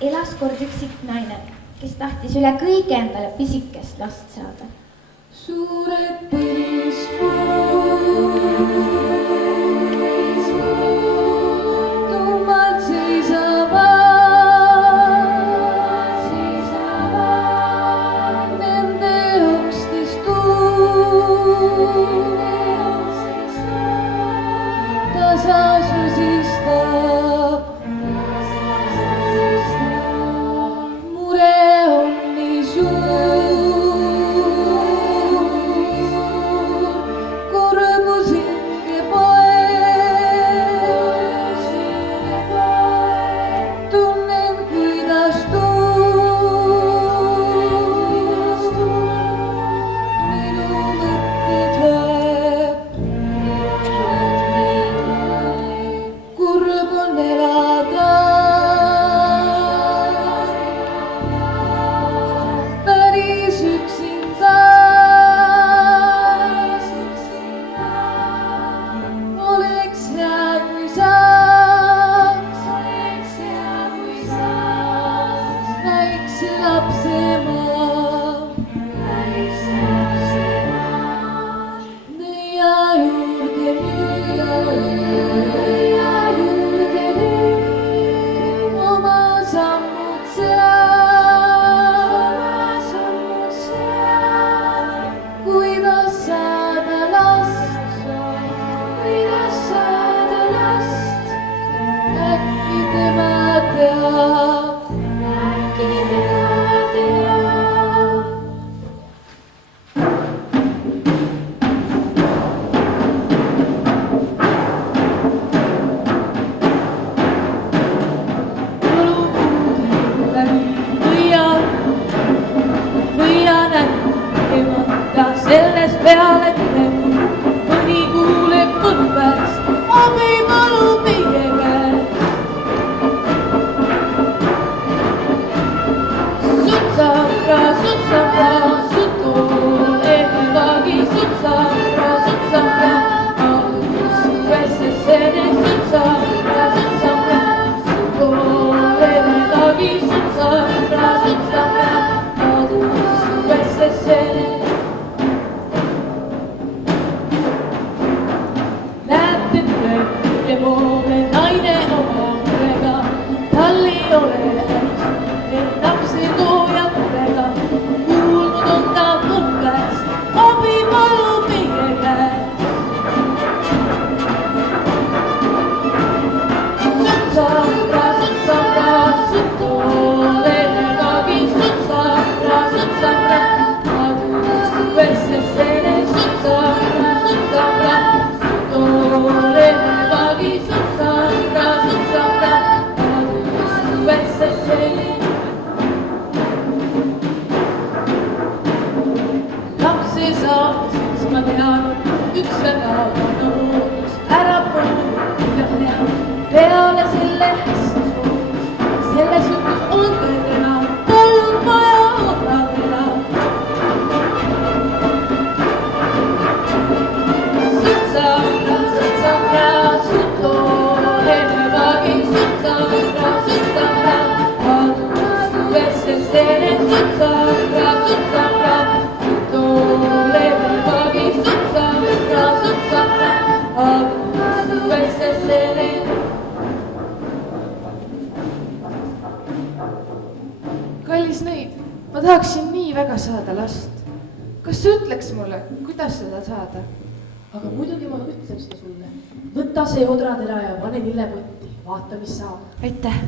elas kord üksik naine, kes tahtis üle kõige endale pisikest last saada. Suured põlispuud, tummad seisavad, väga loodust ära puududa. Peale selle hästi soos, selles jutus on kõik enam, polnud vaja oodata. Kallis nõid, ma tahaksin nii väga saada last. Kas sa ütleks mulle, kuidas seda saada? Aga muidugi ma ütlen seda sulle. Võta see odratera ja pane lillepotti, vaata mis saab. Aitäh.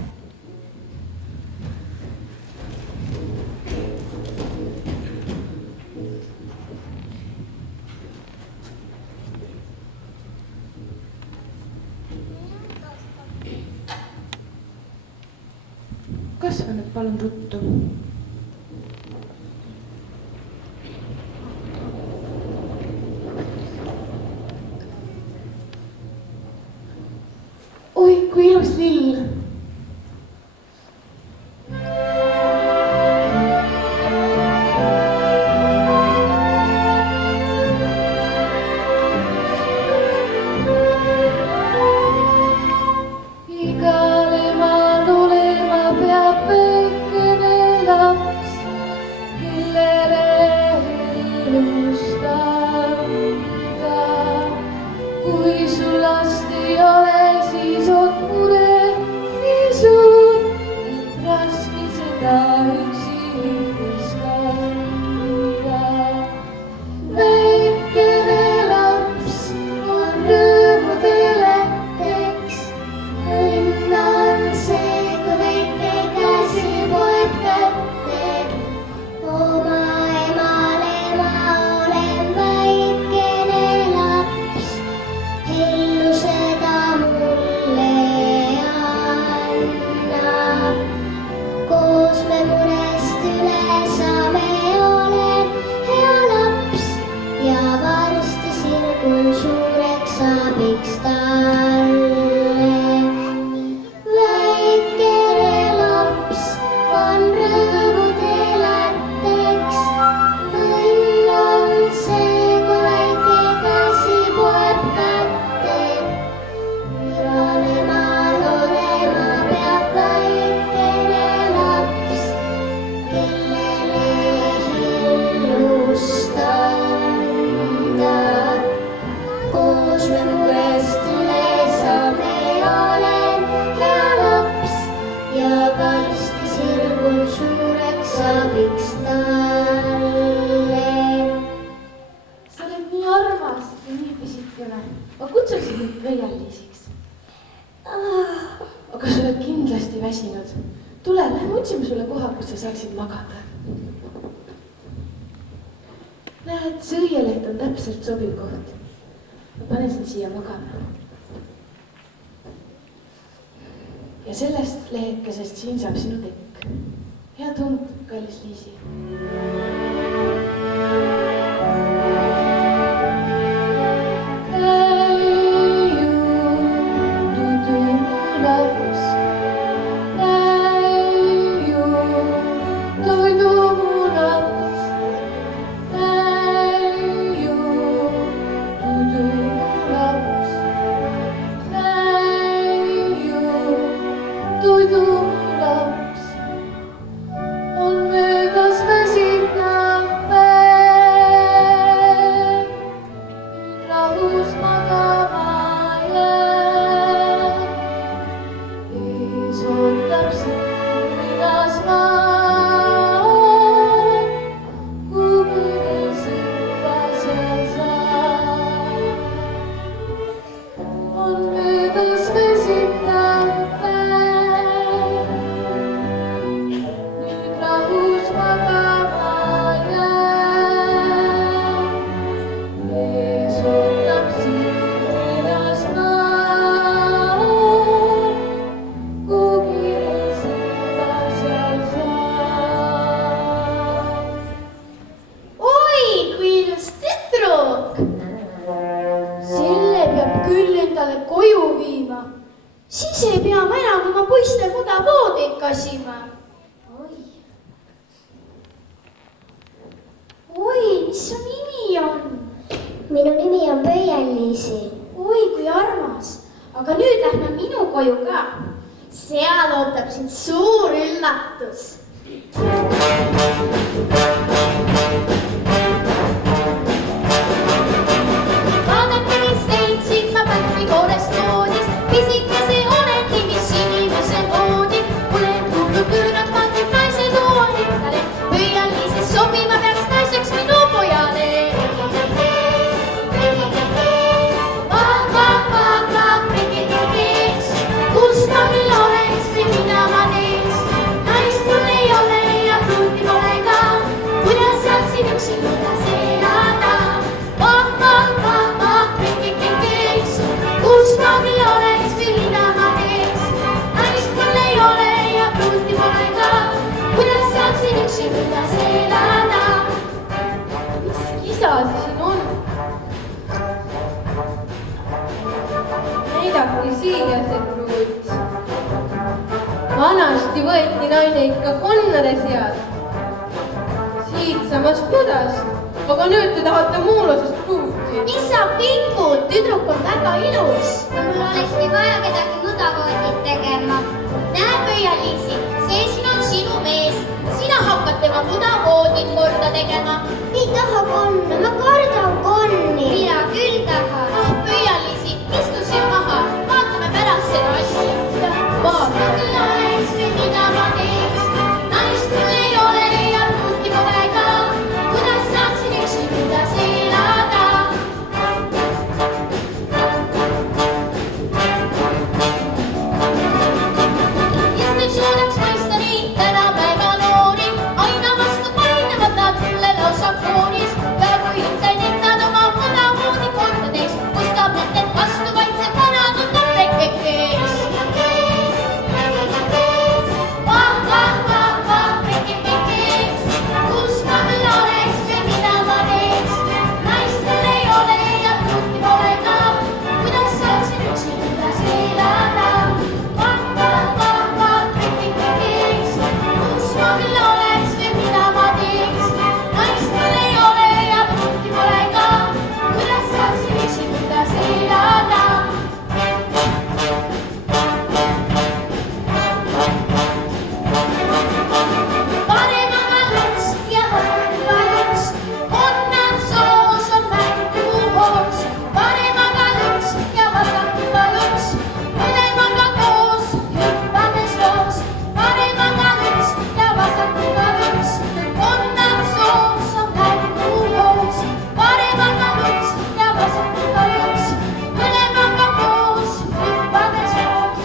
Kasva nüüd palun ruttu. Oi, kui ilus lill. Näed, see õieleht on täpselt sobiv koht. Ma panen sind siia magama. Ja sellest lehekesest siin saab sinu tekk. Head und, kallis Liisi. peame enam oma poiste mudavoodeid kasima. Oi, mis su nimi on? Minu nimi on Pöiel-Liisi. Oi, kui armas. Aga nüüd lähme minu koju ka. Seal ootab sind suur üllatus. Vaadake, mis leidsin ma pähklikoorest loodist. Pisikese oleti, mis inimese moodi. Olen kuulnud pöörad pandud naise tuua endale. Pöiel-Liisi sobima peaks naiseks minu pojale. Kus ma küll oleks või mida ma teeks? Naist mul ei ole ja pruuti pole ka. Kuidas saaksin üksi kuidas elada? Kus ma küll oleks või mida ma teeks? Naist mul ei ole ja pruuti pole ka. Kuidas saaksin üksi kuidas elada? Mis kisa see siin on? Näidake siia see pruut. Vanasti võeti naine ikka konnade seast, siitsamast mudast, aga nüüd te tahate muulasest pruuti. Mis sa pinkud? Tüdruk on väga ilus. Mul olekski vaja kedagi mudavoodit tegema. Näe, Pöiel-Liisi, see siin on sinu mees. Sina hakkad tema mudavoodit korda tegema. Ei taha konna, ma kardan konni. Mina küll tahan. Ah, Pöiel-Liisi, istu siin maha. Vaatame pärast seda asja. Vaata küll oleks või mida ma teeks. Naist mul ei ole ja pruuti pole ka. Kuidas saaksin üksi kuidas elada? Kes nüüd suudaks mõista nii tänapäeva noori? Aina vastu painavad nad mulle lausa kooris. Ja kui ütlen, et nad oma mudavoodi korda teeks, kustab mõtted vastu vaid see vana tuttav prekkekees. Prekkekees, kus ma küll oleks või mida ma teeks? Naist mul ei ole ja pruuti pole ka. Kuidas saaksin üksi kuidas elada? Prekkekees, kus ma küll oleks või mida ma teeks? Naist mul ei ole ja pruuti pole ka. Kuidas saaksin üksi kuidas elada? Paremaga luts ja vasakuga luts, on nad soos, on mänguhoos. Paremaga luts ja vasakuga luts, mõlemaga koos, hüppades loos. Paremaga luts ja vasakuga luts, on nad soos, on mänguhoos. Paremaga luts ja vasakuga luts, mõlemaga koos, hüppades loos.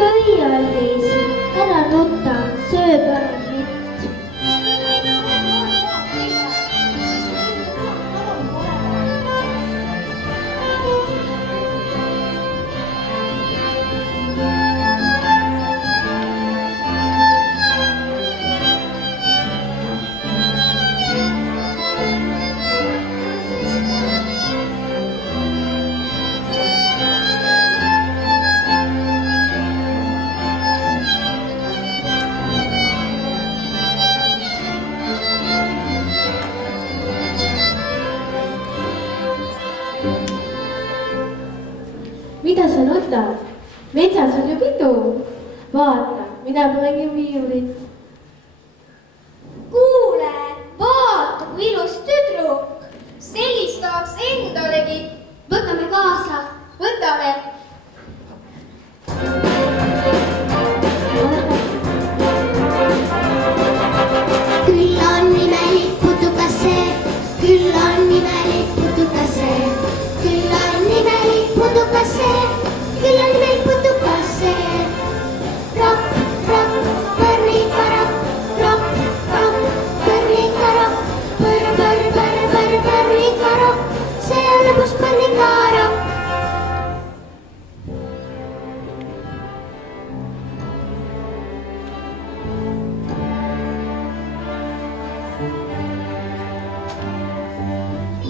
Pöiel-Liisi, ära nuta, söö parem mitt. Mida sa nutad? Metsas on ju pidu. Vaata, mina mängin viiulit. Kuule, vaata!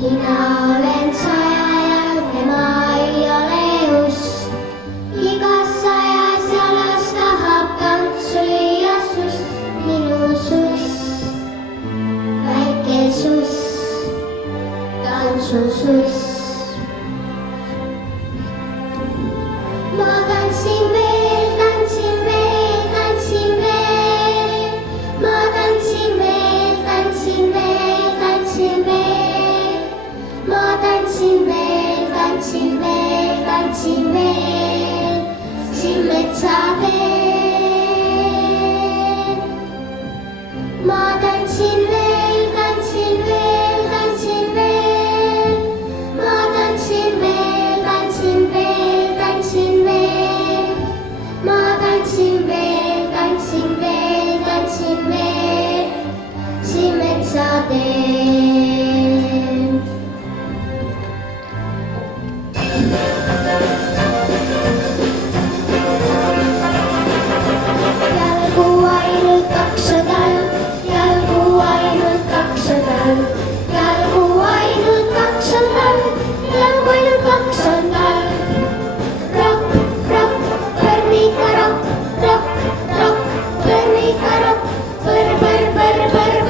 mina olen 100-jalgne, ma ei ole uss. Igas 100 jalas tahab tantsu lüüa suss, minu suss, väike suss, tantsususs. Ma tantsin veel, tantsin veel, tantsin veel. Ma tantsin veel, tantsin veel, tantsin veel. Ma tantsin veel, tantsin veel, tantsin veel. Siin metsateel. Ma tantsin veel, tantsin veel, tantsin veel. Ma tantsin veel, tantsin veel, tantsin veel. Ma tantsin veel, tantsin veel, tantsin veel. Siin metsateel. Jalgu ainult 200, jalgu ainult 200, jalgu ainult 200, jalgu ainult 200. Rock, rock, põrnika rock, rock, rock, põrnika rock,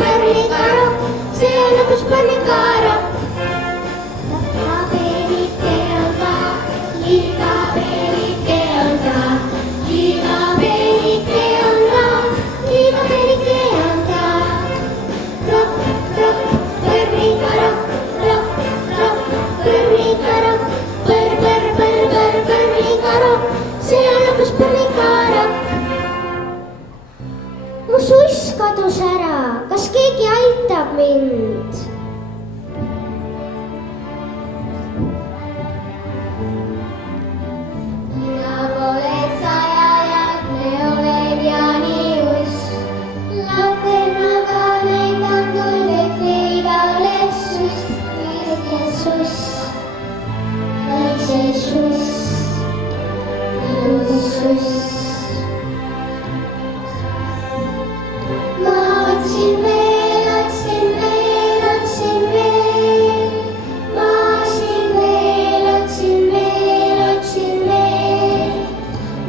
põrnika rock, see on lõpus põrnika rock. Liiga veelike on ta, liiga veelike on ta, liiga veelike on ta, liiga veelike on ta. Rock, rock, põrnika rock, rock, rock, põrnika rock, põrnika rock, see on lõpus põrnika rock. Mu suss kadus ära, kas keegi aitab mind? Mina pole 100-jalgne, olen Jaani uss. Laternaga näidan tuld, et leida üles suss, väike suss, väike suss, ilus suss. Ma otsin veel, otsin veel, otsin veel. Ma otsin veel, otsin veel, otsin veel.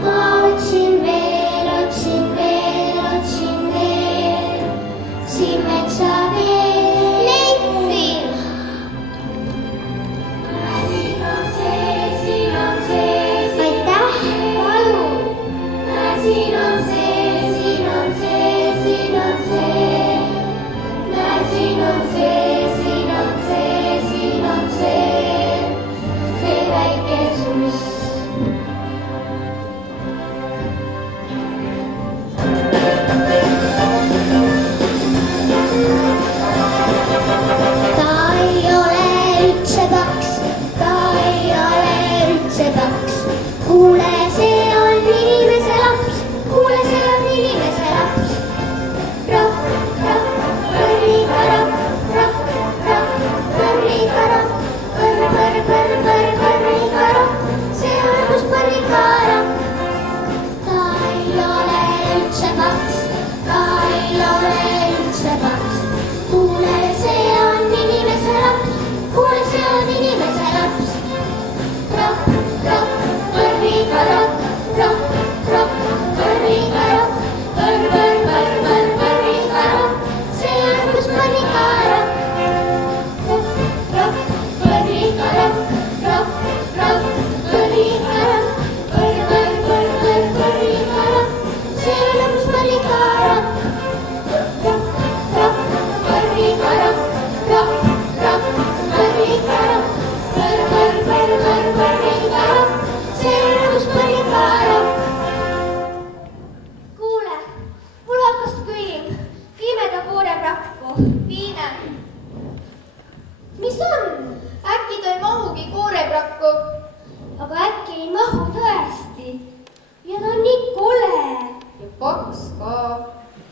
Ma otsin veel, otsin veel, otsin veel. Siin metsateel leidsin. Siin on see, siin on see. Aitäh, palun. Siin on see, siin on see, siin on see. Siin on see, siin on see, siin on see. See väike suss. Ta ei ole üldse paks, ta ei ole üldse paks. Kuule, see on inimese laps, kuule, see on inimese laps. Rock, rock, põrnika rock, rock, rock, põrnika rock, põrnika rock, see on lõpus põrnika rock. Ta ei ole üldse paks, ta ei ole üldse paks. Kuule, see on inimese laps, kuule, see on inimese laps. Rock, rock, põrnika rock, rock, rock, põrnika rock, põrnika rock, see on lõpus põrnika rock. Rock, rock, põrnika rock, rock, rock, põrnika rock, põrnika rock, see on lõpus põrnika rock. Rock, rock, põrnika rock, rock, rock, põrnika rock, põrnika rock, see on lõpus põrnika rock. Kuule, mul hakkas kõim, viime ta koorerakku, viime. Mis on? Äkki ta ei mahugi koorebrakku? Aga äkki ei mahu tõesti? Ja ta on nii kole. Ja paks ka.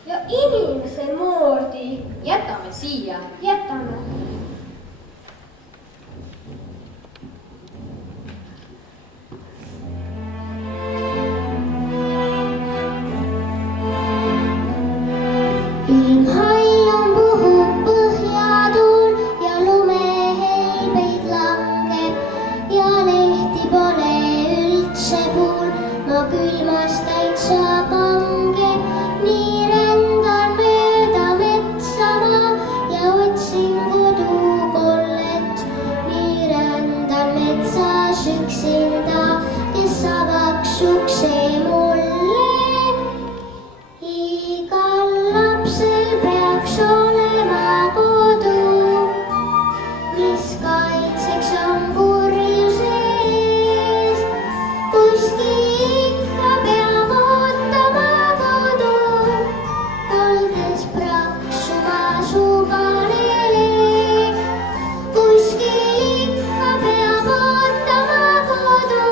Ja inimese moodi. Jätame siia. Jätame. Ilmhall on puhub põhjatuul ja lumehelbed otsin kodukollet, nii rändan metsas üksinda, kes avaks ukse mulle. Igal lapsel peaks olema kodu, mis kaitseks on kurjuse eest. Kuskil ikka peab ootama kodu, oldes praksuma suupanele. Kuskil ikka peab ootama kodu,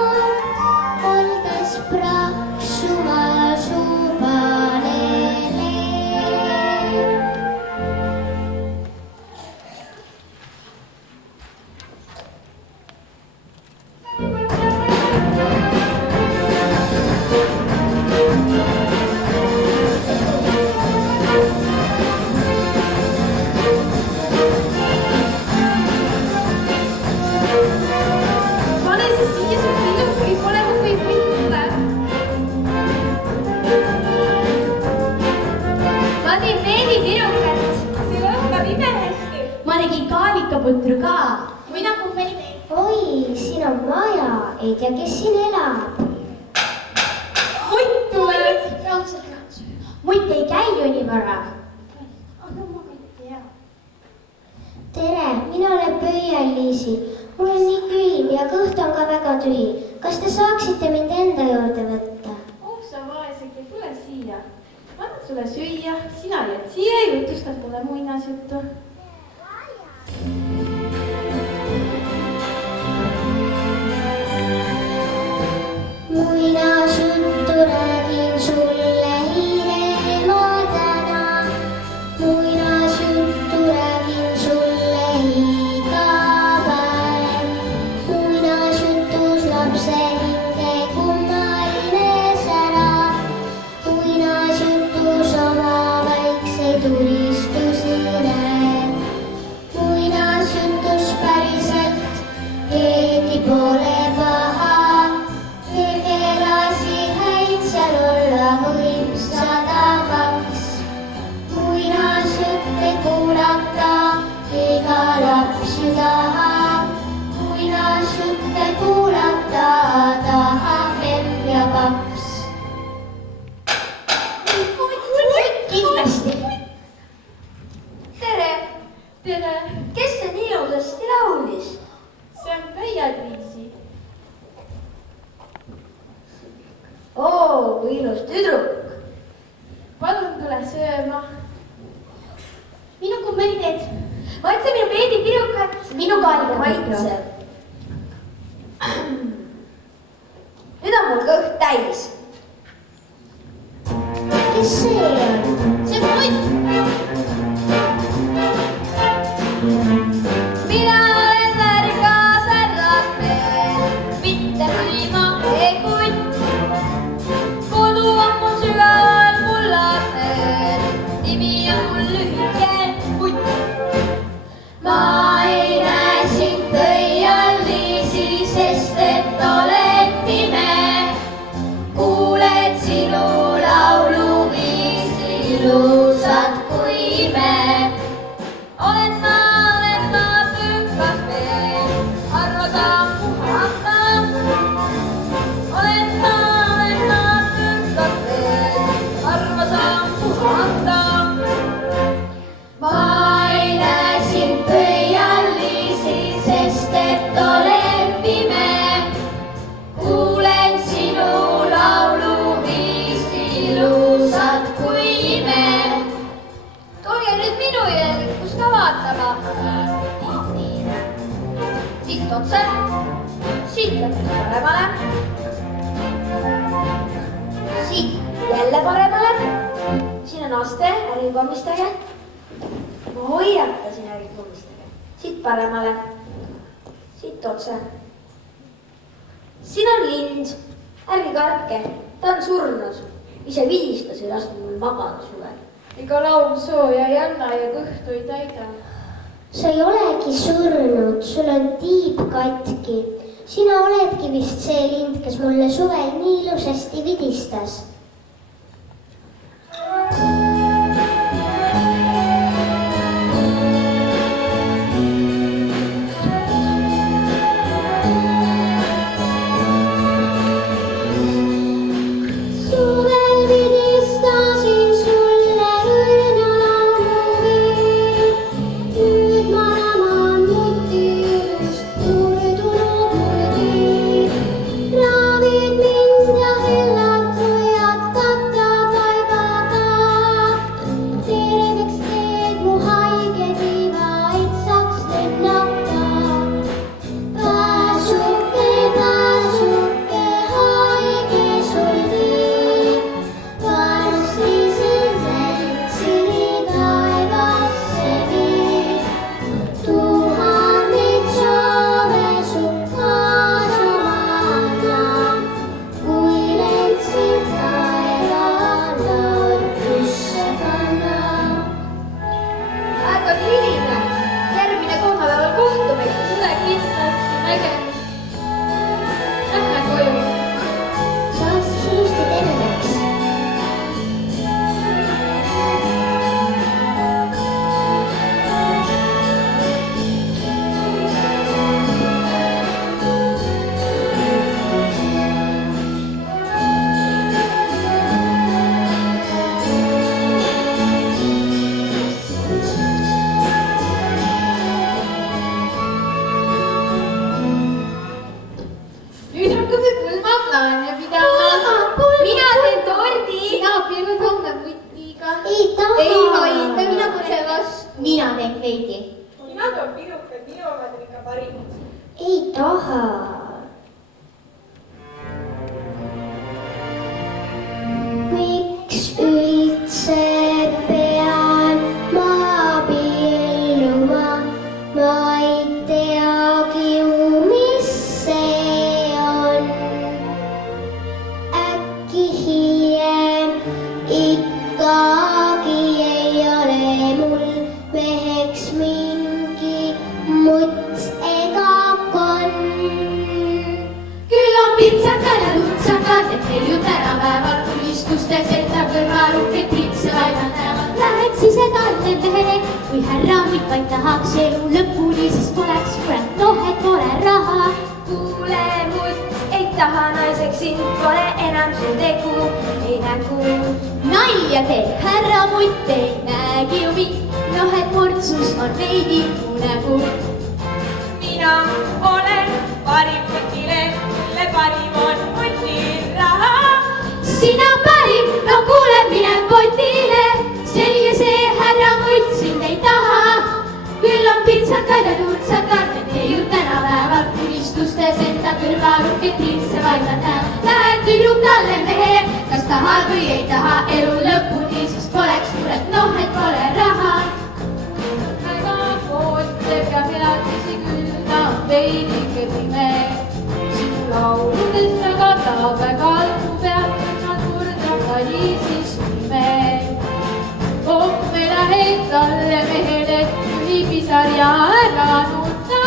oldes praksuma suupanele. Pane siis siia su pilluki, pole mu võib võtta. Ma teen veebipirukat. See lõhkab imehästi. Ma tegin kaalikaputru ka. Mina kummeli teen. Oi, siin on maja, ei tea, kes siin elab. Mutt tuleb. Mutt ei käi ju nii vara. No ma ei tea. Tere, mina olen Pöial-Liisi. Mul on nii külm ja kõht on ka väga tühi. Kas te saaksite mind enda juurde võtta? Oh, sa vaeseke, tule siia. Ma annan sulle süüa, sina jääd siia ja jutustad mulle muinasjuttu. Muinasjuttu räägin sulle hiirema täna. Muinasjuttu räägin sulle iga päev. Muinasjutus lapse hinge kummaline sära. Muinasjutus oma väikseid unistusi näeb. Muinasjutus päriselt keegi pole paha. Tegelasi häid seal olla võib 102. Muinasjutte kuulata iga laps ju tahab. Muinasjutte kuulata tahab emm ja paps. Kindlasti. Tere. Tere, Kes see nii ilusasti laulis? see on Pöial-Liisi. Oo, kui ilus tüdruk. Palun tule sööma. Minu kummeli teed. Maitse minu veebipirukat. Minu kaalikaputru. Nüüd on mul kõht täis. Kes see on? See on mutt. Mina olen värgas härrasmees, mitte külma ei kutt. Kodu on mul sügaval mullasel, nimi on mul lühike kutt. Ma ei näe sind Pöial-Liisi, sest et olen pime. Kuuled sinu lauluviisi, ilusad kui ime. Olen ma tükas mees, harva saan puhata. Olen ma tükas mees, harva saan puhata. Ma ei näe sind Pöial-Liisi, sest et olen pime. Kuulen sinu lauluviisi, ilusad kui ime. Tulge nüüd minu jälgus ka vaatama. Siit otse, siit lõpuks paremale. Siit jälle paremale. Siin on aste, ärge kommistage. Ma hoiatasin, ärge kommistage. Siit paremale, siit otse. Siin on lind, ärge kartke, ta on surnud. Ise vidistas ja lasknud mul magada suvel. Ega laul sooja ei anna ja kõhtu ei täida. Sa ei olegi surnud, sul on tiib katki. Sina oledki vist see lind, kes mulle suvel nii ilusasti vidistas. Nad on pinukad, minu omad on ikka parimad. Ei taha. Miks üldse pean ma abielluma? Ma ei teagi ju, mis see on. Äkki hiljem ikkagi ei ole mul meheks mingi muts ega konn. Küll on pintsakad ja lutsakad, et neil ju tänapäeval unistustes enda kõrvarukeid pritsevaid nad näevad. Lähed siis edasi mehele või härra muid vaid tahaks elu lõpuni, siis poleks kurat nohet, pole raha. Kuule mutt, ei taha naiseks sind, pole enam su tegu, ei nägu. Nalja teed, härra mutt ei näegi ju mind, noh et murtsus on veidi mu nägu. Mina olen parim mutile, mille parim on mutil raha. Sina parim, no kuule, mine potile, selge see, härra mutt sind ei taha. Küll on pintsakad ja lutsakad, et neil ju tänapäeval unistustes enda kõrvarukeid pritsevaid nad näevad. Lähed tüdruk talle mehe, kas tahad või ei taha elu lõpuni, siis poleks muret, noh et pole raha. Väga kootleb ja headisi küll, ta on veidike pime. Sinu lauludes väga tahab väga algu peab, nad kurdab valisi su nime. Homme lähed talle mehele, tühi pisar ja ära nutta.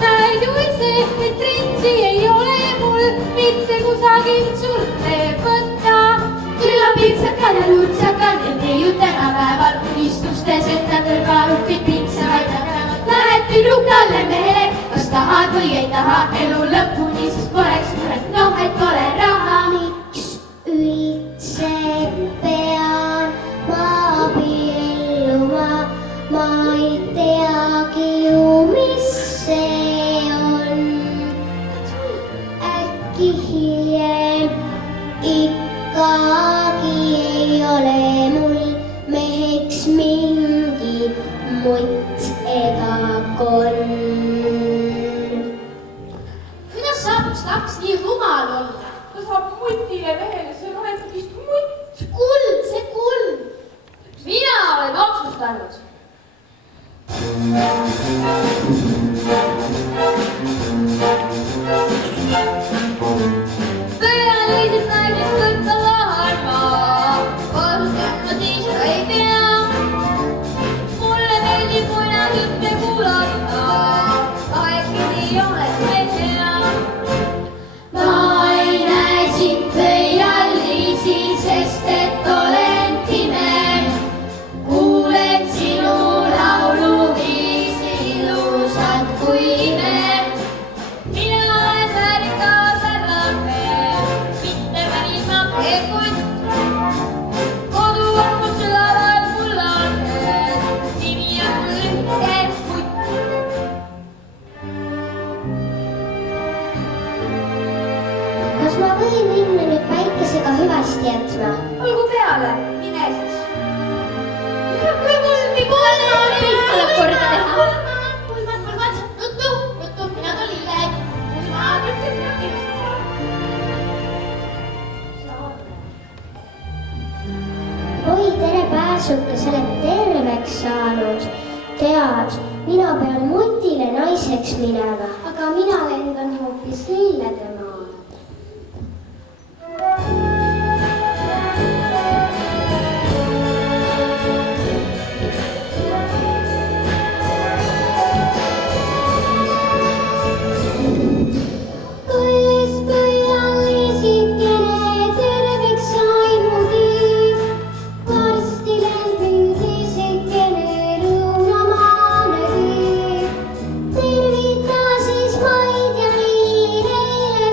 Näed ju ise, et printsi ei ole mul mitte kusagilt sulle võtta. Küll on pintsakad ja lutsakad, et neil ju tänapäeval unistustes enda kõrvarukeid pritsevaid nad näevad. Lähed tüdruk talle mehele, kas tahad või ei taha elu lõpuni, siis poleks muret, noh et pole raha. Miks üldse pean ma abielluma? Ma ei teagi ju, mis see on. Äkki hiljem ikkagi ei ole mul meheks mingi mutt ega konn. Kuidas saab üks laps nii rumal olla? Ta saab mutile mehele, see on ainult vist mutt. Kuld, see kuld. Mina olen otsustanud. Pööleidid naised võtta laharma, valgema siis ta ei pea. Mulle meeldib muinasjutte kuulata, äkki nii oleks meil hea. Ma ei näe sind pöialisi, sest et olen pime. Kuulen sinu lauluviisi ilusad kui ime. Mina olen väärikas härrake, mitte välismaa peekutt. Kodu on mul südaval kullased, nimi on mul ühte kutt. Kas ma võin minna nüüd päikesega hüvasti jätma? Olgu peale, mine siis. Tuleb korda teha. Pulmad, nuttu, mina ka lilled. Oi, tere pääsuke, sa oled terveks saanud. Tead, mina pean mutile naiseks minema, aga mina lendan hoopis lillede maale. Kallis pöialisikene, terveks saimugi. Varsti lendin sisikene lõunamaanegi. Tervita siis maid ja lilli neile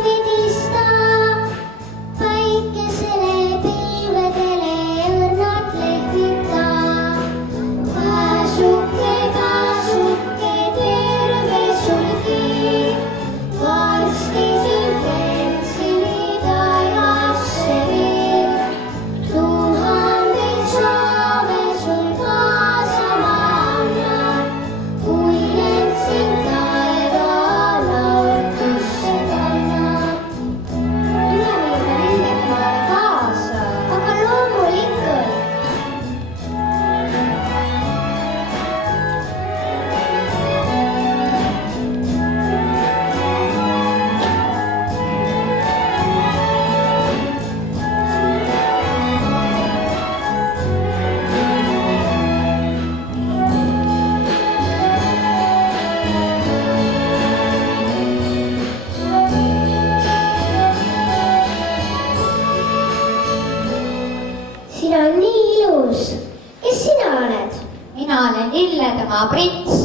oma prints.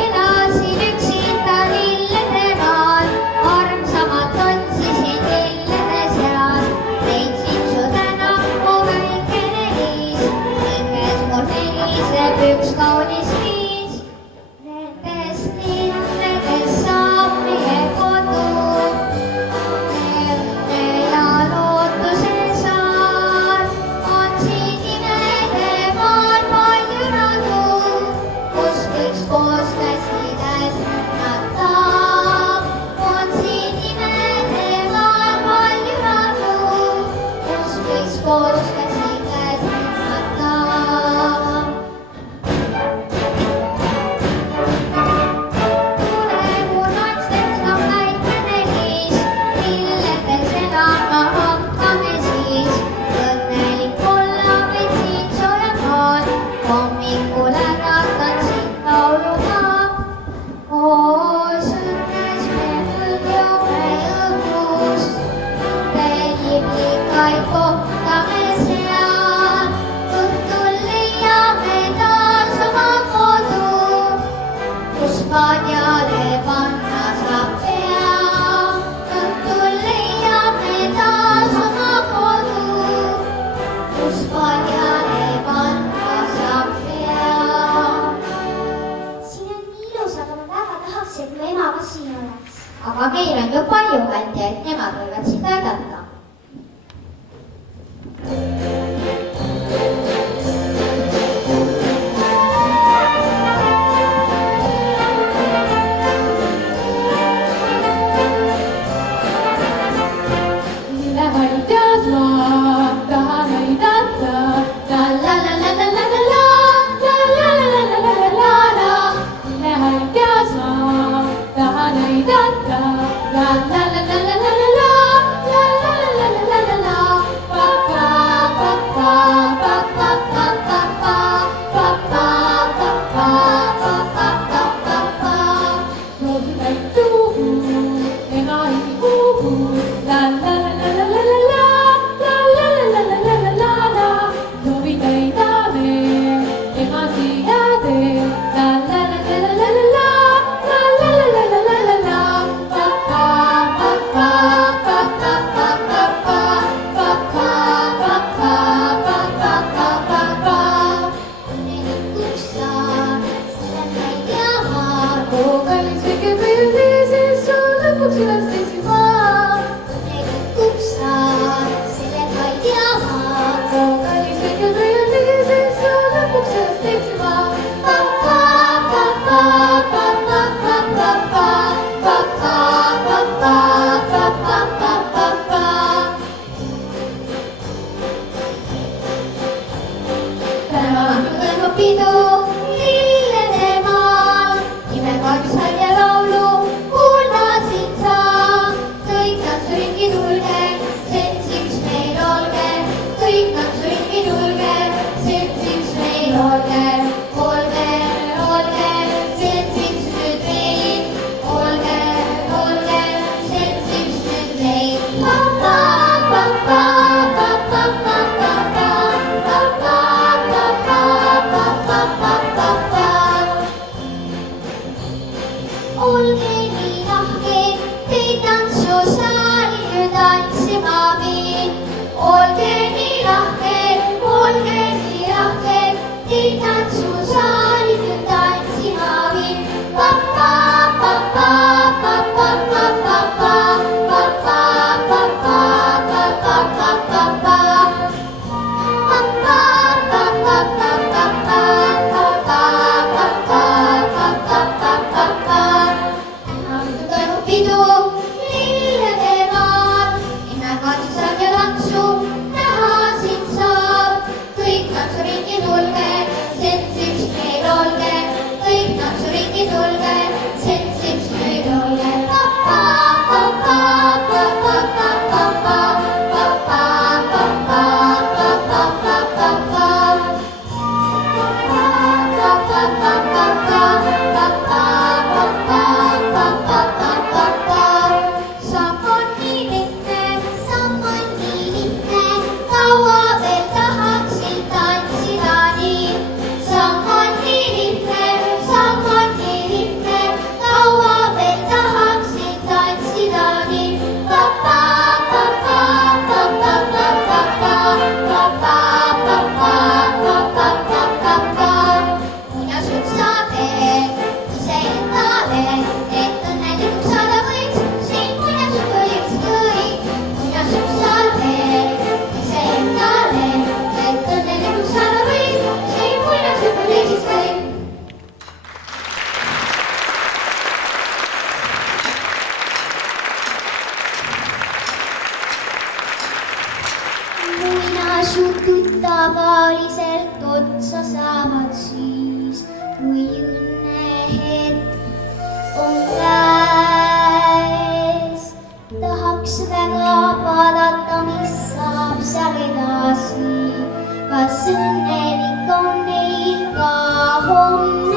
Elasin üksinda lillede maal, armsamad tantsisin lillede seas. Leidsin su täna mu väikene liis, hinges mul heliseb üks kaunis viis. Nendest linnedest saab meie kodu, õnne ja lootuse saar. On siin imede maal palju radu, kus võiks koos käsikäes lennata. On siin imede maal palju radu, kus võiks koos käsikäes lennata. Tule mu naisteks noh väikene liis, lilledes elama hakkame siis. Õnnelik olla meid siin soojal maal, hommikul äratan sind lauluga. Koos õnnes me hõljume õhus, liblikaid kohtame seal. Õhtul leiame taas oma kodu, kus paadjale panna saab pea. Õhtul leiame taas oma kodu, kus paadjale panna saab pea. Siin on nii ilus, aga ma väga tahaks, et mu ema ka siin oleks. Aga meil on ju palju kandjaid, nemad võivad sind aidata. Lillehaljad maad tahan aidata, la la la la la la la la la la la la la la la la. Lillehaljad maad tahan aidata, la la la la la la la la la la la la la la la. Pa pa pa pa pa pa pa pa pa pa pa pa pa pa pa pa pa. Soovin vaid tuhu, ega ei puhu, la la la la la la la la la la la la la la la la. Soovin vaid ave, ega teade, la la la la la la la la la la la la la la la. Pa pa pa pa pa pa pa pa pa pa pa pa pa pa pa pa pa. Õnnelikuks saan, seda ei tea ma. Oo kallis väike püüdlises sul lõpuks üles leidsin ma. Õnnelikuks saan, sellega ei tea ma. Oo kallis väike püüdlises sul lõpuks üles leidsin ma. Pa pa pa pa pa pa pa pa pa pa pa pa pa pa pa pa pa. Täna toimub pidu lillede maal, imekaksal ja laulu kuulda siin saa. Kõik tantsuringi tulge, seltsiks meil olge. Kõik tantsuringi tulge, seltsiks meil olge. Olge, olge, seltsiks nüüd meil. Olge, olge, seltsiks nüüd meil. Pa pa pa pa pa pa pa pa pa pa pa pa pa pa pa pa. õnnelik on meil ka homme.